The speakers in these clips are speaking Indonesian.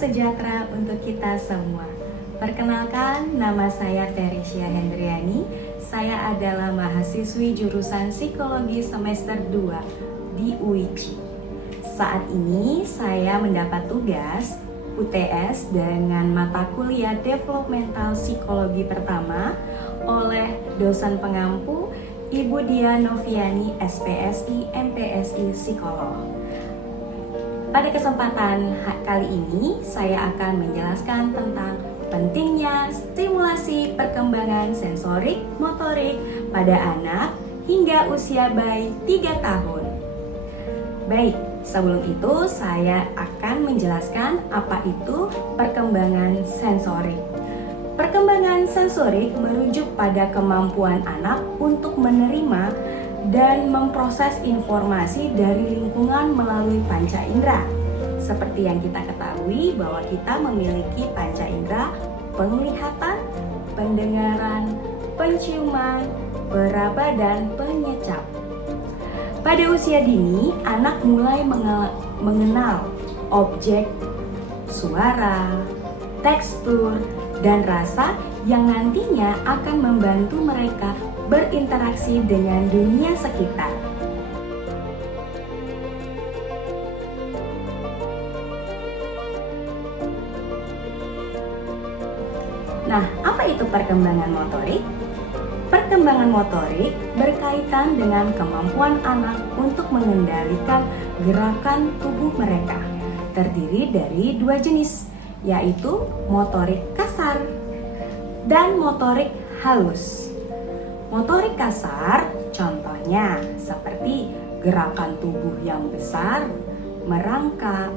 sejahtera untuk kita semua. Perkenalkan, nama saya Teresia Hendriani. Saya adalah mahasiswi jurusan Psikologi semester 2 di UICI. Saat ini saya mendapat tugas UTS dengan mata kuliah Developmental Psikologi pertama oleh dosen pengampu Ibu Dia Noviani, SPSI, MPSI Psikolog. Pada kesempatan kali ini, saya akan menjelaskan tentang pentingnya stimulasi perkembangan sensorik motorik pada anak hingga usia bayi 3 tahun. Baik, sebelum itu saya akan menjelaskan apa itu perkembangan sensorik. Perkembangan sensorik merujuk pada kemampuan anak untuk menerima dan memproses informasi dari lingkungan melalui panca indera. Seperti yang kita ketahui bahwa kita memiliki panca indera penglihatan, pendengaran, penciuman, peraba, dan penyecap. Pada usia dini, anak mulai mengenal objek, suara, tekstur, dan rasa yang nantinya akan membantu mereka berinteraksi dengan dunia sekitar. Nah, apa itu perkembangan motorik? Perkembangan motorik berkaitan dengan kemampuan anak untuk mengendalikan gerakan tubuh mereka. Terdiri dari 2 jenis, yaitu motorik kasar dan motorik halus. Motorik kasar contohnya seperti gerakan tubuh yang besar, merangkak,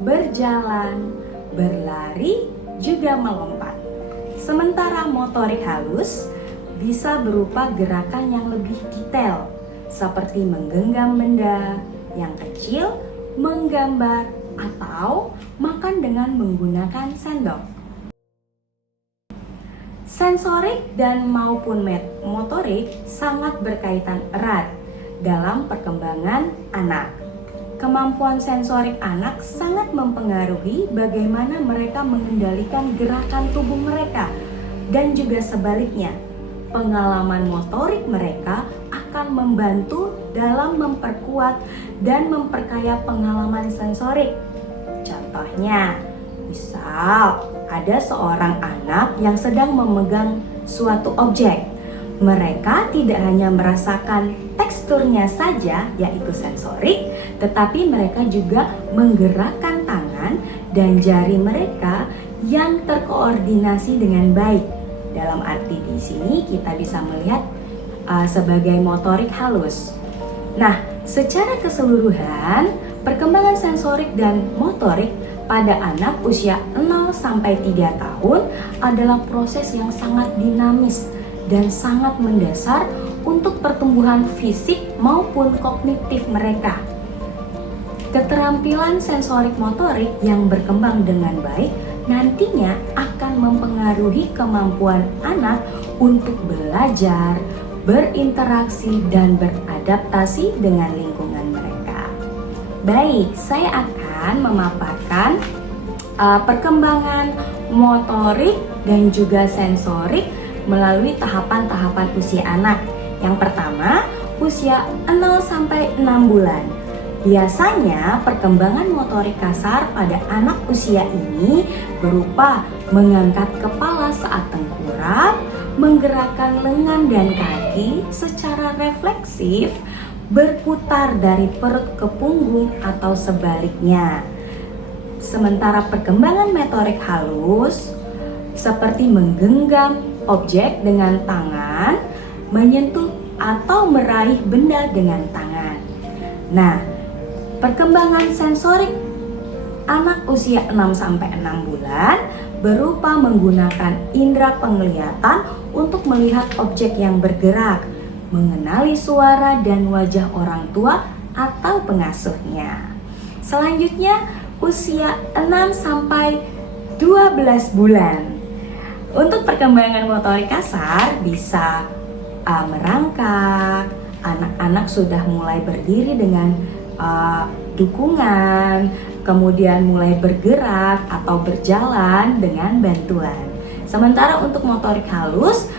berjalan, berlari, juga melompat. Sementara motorik halus bisa berupa gerakan yang lebih detail seperti menggenggam benda yang kecil, menggambar, atau makan dengan menggunakan sendok. Sensorik dan maupun motorik sangat berkaitan erat dalam perkembangan anak. Kemampuan sensorik anak sangat mempengaruhi bagaimana mereka mengendalikan gerakan tubuh mereka, dan juga sebaliknya. Pengalaman motorik mereka akan membantu dalam memperkuat dan memperkaya pengalaman sensorik. Contohnya, misal ada seorang anak yang sedang memegang suatu objek. Mereka tidak hanya merasakan teksturnya saja, yaitu sensorik, tetapi mereka juga menggerakkan tangan dan jari mereka yang terkoordinasi dengan baik. Dalam arti di sini kita bisa melihat sebagai motorik halus. Nah, secara keseluruhan, perkembangan sensorik dan motorik pada anak usia 0-3 tahun adalah proses yang sangat dinamis dan sangat mendasar untuk pertumbuhan fisik maupun kognitif mereka. Keterampilan sensorik motorik yang berkembang dengan baik nantinya akan mempengaruhi kemampuan anak untuk belajar, berinteraksi, dan beradaptasi dengan lingkungan mereka. Baik, saya akan memaparkan perkembangan motorik dan juga sensorik melalui tahapan-tahapan usia anak. Yang pertama, usia 0-6 bulan. Biasanya perkembangan motorik kasar pada anak usia ini berupa mengangkat kepala saat tengkurap, menggerakkan lengan dan kaki secara refleksif, berputar dari perut ke punggung atau sebaliknya. Sementara perkembangan motorik halus seperti menggenggam objek dengan tangan, menyentuh atau meraih benda dengan tangan. Nah, perkembangan sensorik anak usia 6-6 bulan berupa menggunakan indera penglihatan untuk melihat objek yang bergerak, mengenali suara dan wajah orang tua atau pengasuhnya. Selanjutnya, usia 6-12 bulan. Untuk perkembangan motorik kasar bisa merangkak, anak-anak sudah mulai berdiri dengan dukungan, kemudian mulai bergerak atau berjalan dengan bantuan. Sementara untuk motorik halus,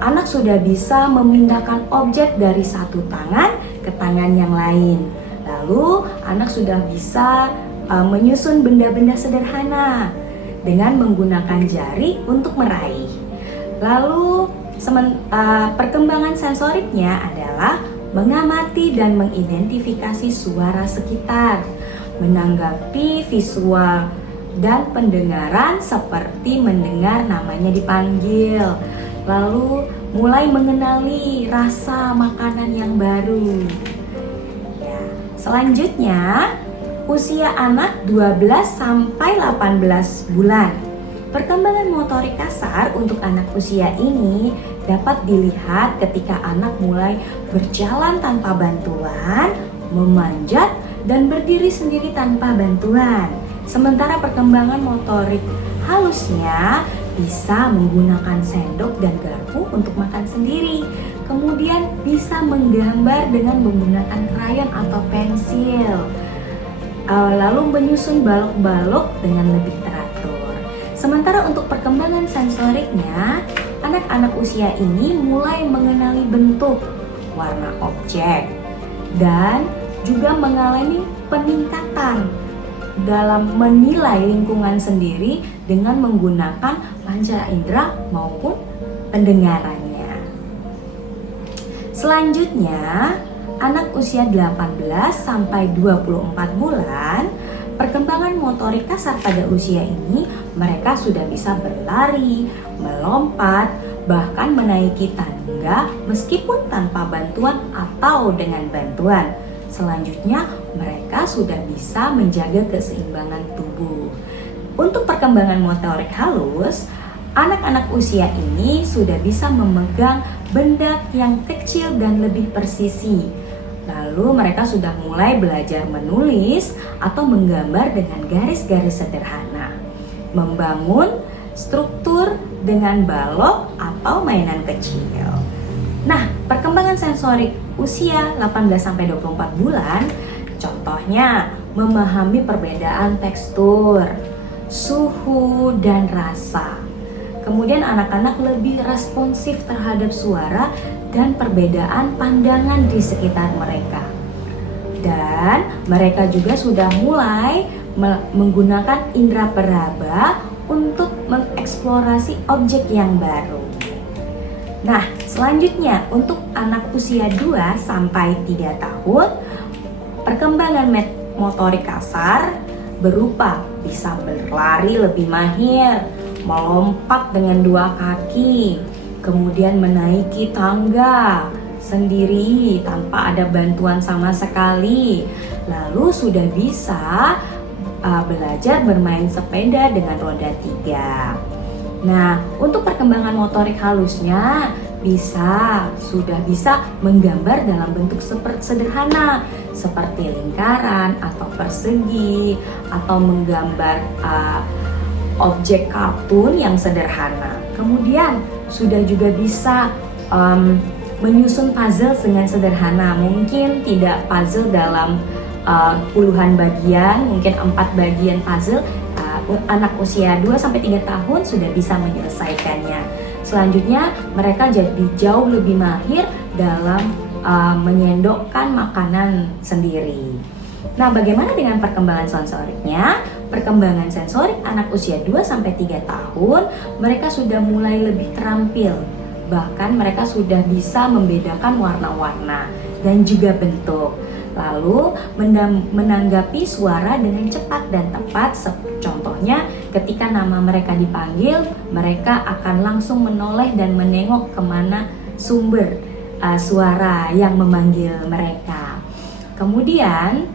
anak sudah bisa memindahkan objek dari satu tangan ke tangan yang lain. Lalu anak sudah bisa menyusun benda-benda sederhana dengan menggunakan jari untuk meraih. Lalu perkembangan sensoriknya adalah mengamati dan mengidentifikasi suara sekitar, menanggapi visual dan pendengaran seperti mendengar namanya dipanggil, lalu mulai mengenali rasa makanan yang baru. Ya, selanjutnya usia anak 12 sampai 18 bulan. Perkembangan motorik kasar untuk anak usia ini dapat dilihat ketika anak mulai berjalan tanpa bantuan, memanjat, dan berdiri sendiri tanpa bantuan. Sementara perkembangan motorik halusnya bisa menggunakan sendok dan garpu untuk makan sendiri. Kemudian bisa menggambar dengan menggunakan krayon atau pensil. Lalu menyusun balok-balok dengan lebih teratur. Sementara untuk perkembangan sensoriknya, anak-anak usia ini mulai mengenali bentuk, warna objek, dan juga mengalami peningkatan dalam menilai lingkungan sendiri dengan menggunakan panca indera maupun pendengarannya. Selanjutnya, anak usia 18 sampai 24 bulan, perkembangan motorik kasar pada usia ini mereka sudah bisa berlari, melompat, bahkan menaiki tangga meskipun tanpa bantuan atau dengan bantuan. Selanjutnya, mereka sudah bisa menjaga keseimbangan tubuh. Untuk perkembangan motorik halus, anak-anak usia ini sudah bisa memegang benda yang kecil dan lebih presisi. Lalu mereka sudah mulai belajar menulis atau menggambar dengan garis-garis sederhana, membangun struktur dengan balok atau mainan kecil. Nah, perkembangan sensorik usia 18-24 bulan, contohnya memahami perbedaan tekstur, suhu, dan rasa. Kemudian anak-anak lebih responsif terhadap suara dan perbedaan pandangan di sekitar mereka. Dan mereka juga sudah mulai menggunakan indera peraba untuk mengeksplorasi objek yang baru. Nah, selanjutnya untuk anak usia 2 sampai 3 tahun, perkembangan motorik kasar berupa bisa berlari lebih mahir, melompat dengan 2 kaki, kemudian menaiki tangga sendiri tanpa ada bantuan sama sekali. Lalu sudah bisa belajar bermain sepeda dengan roda 3. Nah, untuk perkembangan motorik halusnya sudah bisa menggambar dalam bentuk sederhana seperti lingkaran atau persegi, atau menggambar objek kartun yang sederhana. Kemudian sudah juga bisa menyusun puzzle dengan sederhana. Mungkin tidak puzzle dalam puluhan bagian, mungkin 4 bagian puzzle. Anak usia 2-3 tahun sudah bisa menyelesaikannya. Selanjutnya mereka jadi jauh lebih mahir dalam menyendokkan makanan sendiri. Nah, bagaimana dengan perkembangan sensoriknya? Perkembangan sensorik anak usia 2-3 tahun, mereka sudah mulai lebih terampil. Bahkan mereka sudah bisa membedakan warna-warna dan juga bentuk. Lalu menanggapi suara dengan cepat dan tepat. Contohnya ketika nama mereka dipanggil, mereka akan langsung menoleh dan menengok kemana sumber suara yang memanggil mereka. Kemudian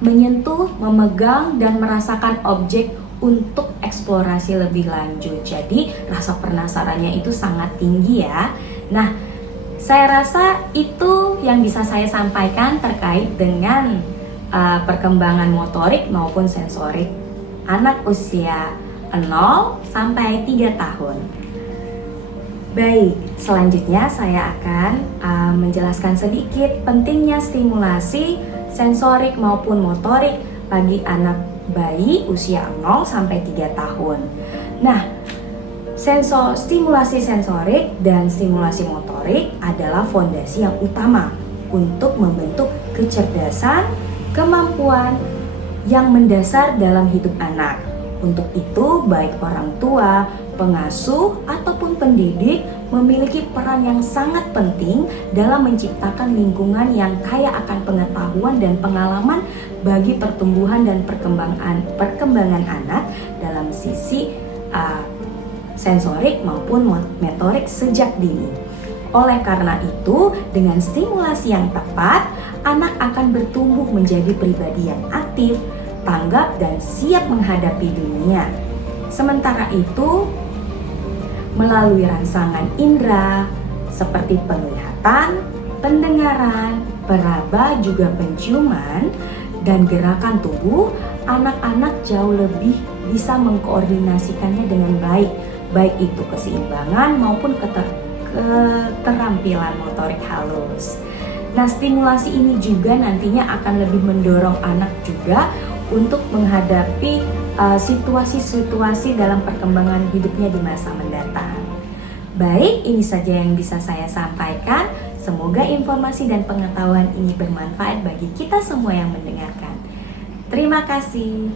menyentuh, memegang, dan merasakan objek untuk eksplorasi lebih lanjut. Jadi rasa penasarannya itu sangat tinggi ya. Nah, saya rasa itu yang bisa saya sampaikan terkait dengan perkembangan motorik maupun sensorik anak usia 0 sampai 3 tahun. Baik, selanjutnya saya akan menjelaskan sedikit pentingnya stimulasi sensorik maupun motorik bagi anak bayi usia 0 sampai 3 tahun. Nah, stimulasi sensorik dan stimulasi motorik adalah fondasi yang utama untuk membentuk kecerdasan, kemampuan yang mendasar dalam hidup anak. Untuk itu, baik orang tua, pengasuh, ataupun pendidik memiliki peran yang sangat penting dalam menciptakan lingkungan yang kaya akan pengetahuan dan pengalaman bagi pertumbuhan dan perkembangan anak dalam sisi sensorik maupun motorik sejak dini. Oleh karena itu, dengan stimulasi yang tepat, anak akan bertumbuh menjadi pribadi yang aktif, tanggap, dan siap menghadapi dunia. Sementara itu, melalui rangsangan indera seperti penglihatan, pendengaran, peraba, juga penciuman, dan gerakan tubuh, anak-anak jauh lebih bisa mengkoordinasikannya dengan baik, baik itu keseimbangan maupun keterampilan motorik halus. Nah, stimulasi ini juga nantinya akan lebih mendorong anak juga untuk menghadapi situasi-situasi dalam perkembangan hidupnya di masa mendatang. Baik, ini saja yang bisa saya sampaikan. Semoga informasi dan pengetahuan ini bermanfaat bagi kita semua yang mendengarkan. Terima kasih.